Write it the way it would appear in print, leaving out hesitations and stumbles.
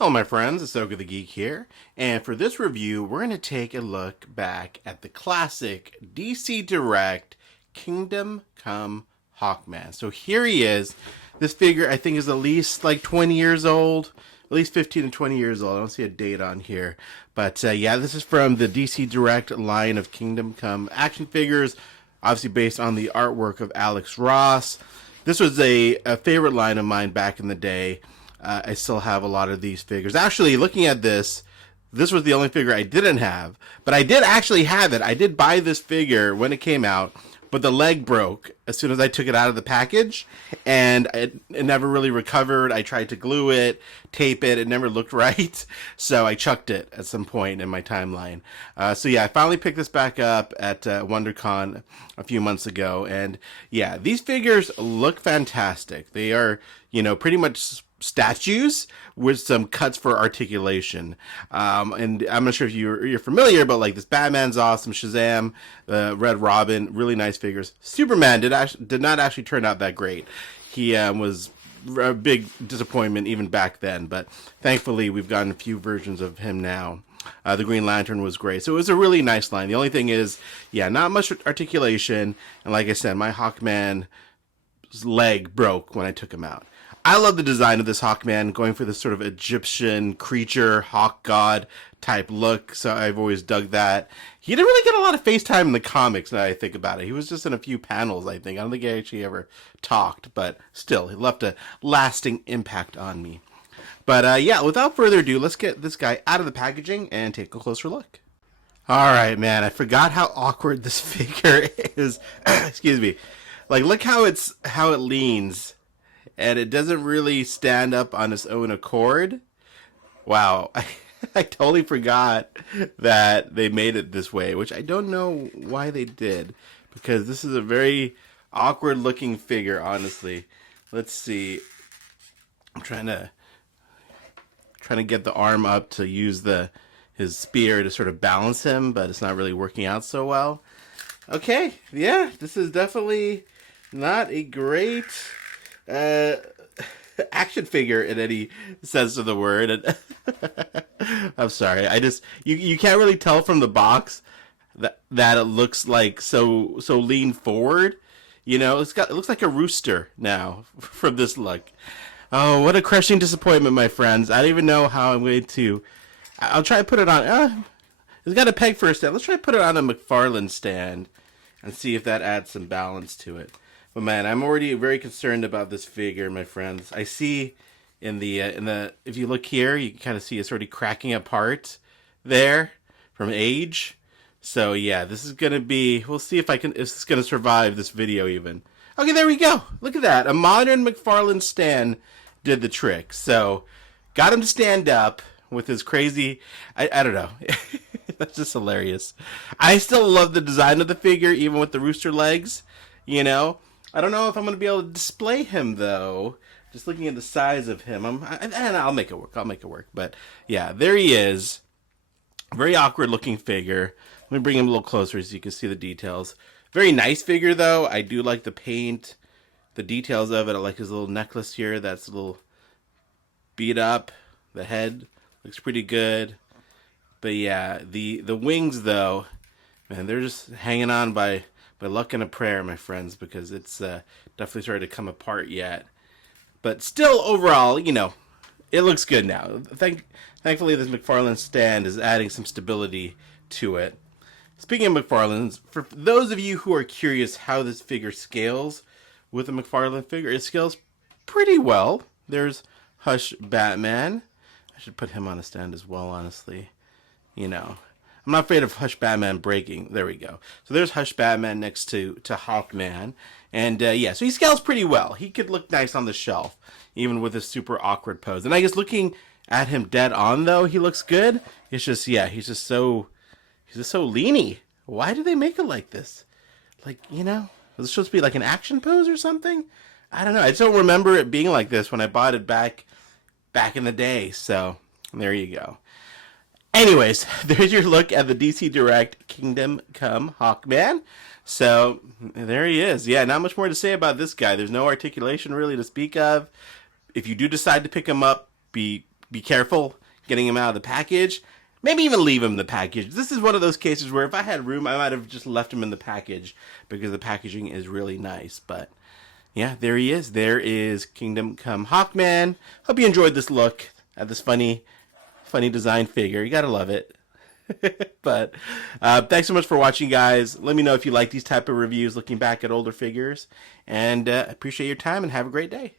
Hello my friends, Asoka the Geek here, and for this review we're going to take a look back at the classic DC Direct Kingdom Come Hawkman. So here he is. This figure I think is at least like 20 years old, at least 15 to 20 years old. I don't see a date on here. But yeah, this is from the DC Direct line of Kingdom Come action figures, obviously based on the artwork of Alex Ross. This was a favorite line of mine back in the day. I still have a lot of these figures. Actually, looking at this was the only figure I didn't have. But I did actually have it. I did buy this figure when it came out, but the leg broke as soon as I took it out of the package, and it never really recovered. I tried to glue it, tape it. It never looked right, so I chucked it at some point in my timeline. So yeah, I finally picked this back up at WonderCon a few months ago, and yeah, these figures look fantastic. They are, pretty much statues with some cuts for articulation, and I'm not sure if you're familiar, but like this Batman's awesome, Shazam, Red Robin, really nice figures. Superman did not actually turn out that great. He was a big disappointment even back then, but thankfully we've gotten a few versions of him now. The Green Lantern was great, so it was a really nice line. The only thing is, yeah, not much articulation, and like I said, my Hawkman's leg broke when I took him out. I love the design of this Hawkman, going for this sort of Egyptian creature, hawk god type look, so I've always dug that. He didn't really get a lot of face time in the comics, now I think about it. He was just in a few panels, I think. I don't think he actually ever talked, but still, he left a lasting impact on me. But yeah, without further ado, let's get this guy out of the packaging and take a closer look. Alright, man, I forgot how awkward this figure is. Excuse me. Like, look how it leans. And it doesn't really stand up on its own accord. Wow, I totally forgot that they made it this way, which I don't know why they did, because this is a very awkward looking figure, honestly. Let's see. I'm trying to get the arm up to use his spear to sort of balance him, but it's not really working out so well. Okay, yeah, this is definitely not a great action figure in any sense of the word. And I'm sorry, you can't really tell from the box that it looks like so lean forward. It looks like a rooster now from this look. Oh, what a crushing disappointment, my friends. I don't even know how I'm going to. I'll try to put it on. It's got a peg for a stand. Let's try to put it on a McFarlane stand and see if that adds some balance to it. But man, I'm already very concerned about this figure, my friends. I see in the if you look here, you can kind of see it's already cracking apart there from age. So yeah, this is gonna be. We'll see if it's gonna survive this video even. Okay, there we go. Look at that. A modern McFarlane stand did the trick. So got him to stand up with his crazy. I don't know. That's just hilarious. I still love the design of the figure, even with the rooster legs. I don't know if I'm going to be able to display him, though. Just looking at the size of him, and I'll make it work. But yeah, there he is. Very awkward looking figure. Let me bring him a little closer so you can see the details. Very nice figure, though. I do like the paint, the details of it. I like his little necklace here. That's a little beat up. The head looks pretty good. But yeah, the wings, though, man, they're just hanging on by luck and a prayer, my friends, because it's definitely started to come apart yet. But still, overall, it looks good now. Thankfully, this McFarlane stand is adding some stability to it. Speaking of McFarlane's, for those of you who are curious how this figure scales with a McFarlane figure, it scales pretty well. There's Hush Batman. I should put him on a stand as well, honestly. I'm not afraid of Hush Batman breaking. There we go. So there's Hush Batman next to Hawkman. And yeah, so he scales pretty well. He could look nice on the shelf, even with his super awkward pose. And I guess looking at him dead on, though, he looks good. It's just, yeah, he's just so leany. Why do they make it like this? Like, was it supposed to be like an action pose or something? I don't know. I just don't remember it being like this when I bought it back in the day. So there you go. Anyways, there's your look at the DC Direct Kingdom Come Hawkman. So, there he is. Yeah, not much more to say about this guy. There's no articulation really to speak of. If you do decide to pick him up, be be careful getting him out of the package. Maybe even leave him in the package. This is one of those cases where if I had room, I might have just left him in the package because the packaging is really nice. But yeah, there he is. There is Kingdom Come Hawkman. Hope you enjoyed this look at this funny design figure. You gotta love it. But thanks so much for watching, guys. Let me know if you like these type of reviews, looking back at older figures. And appreciate your time and have a great day.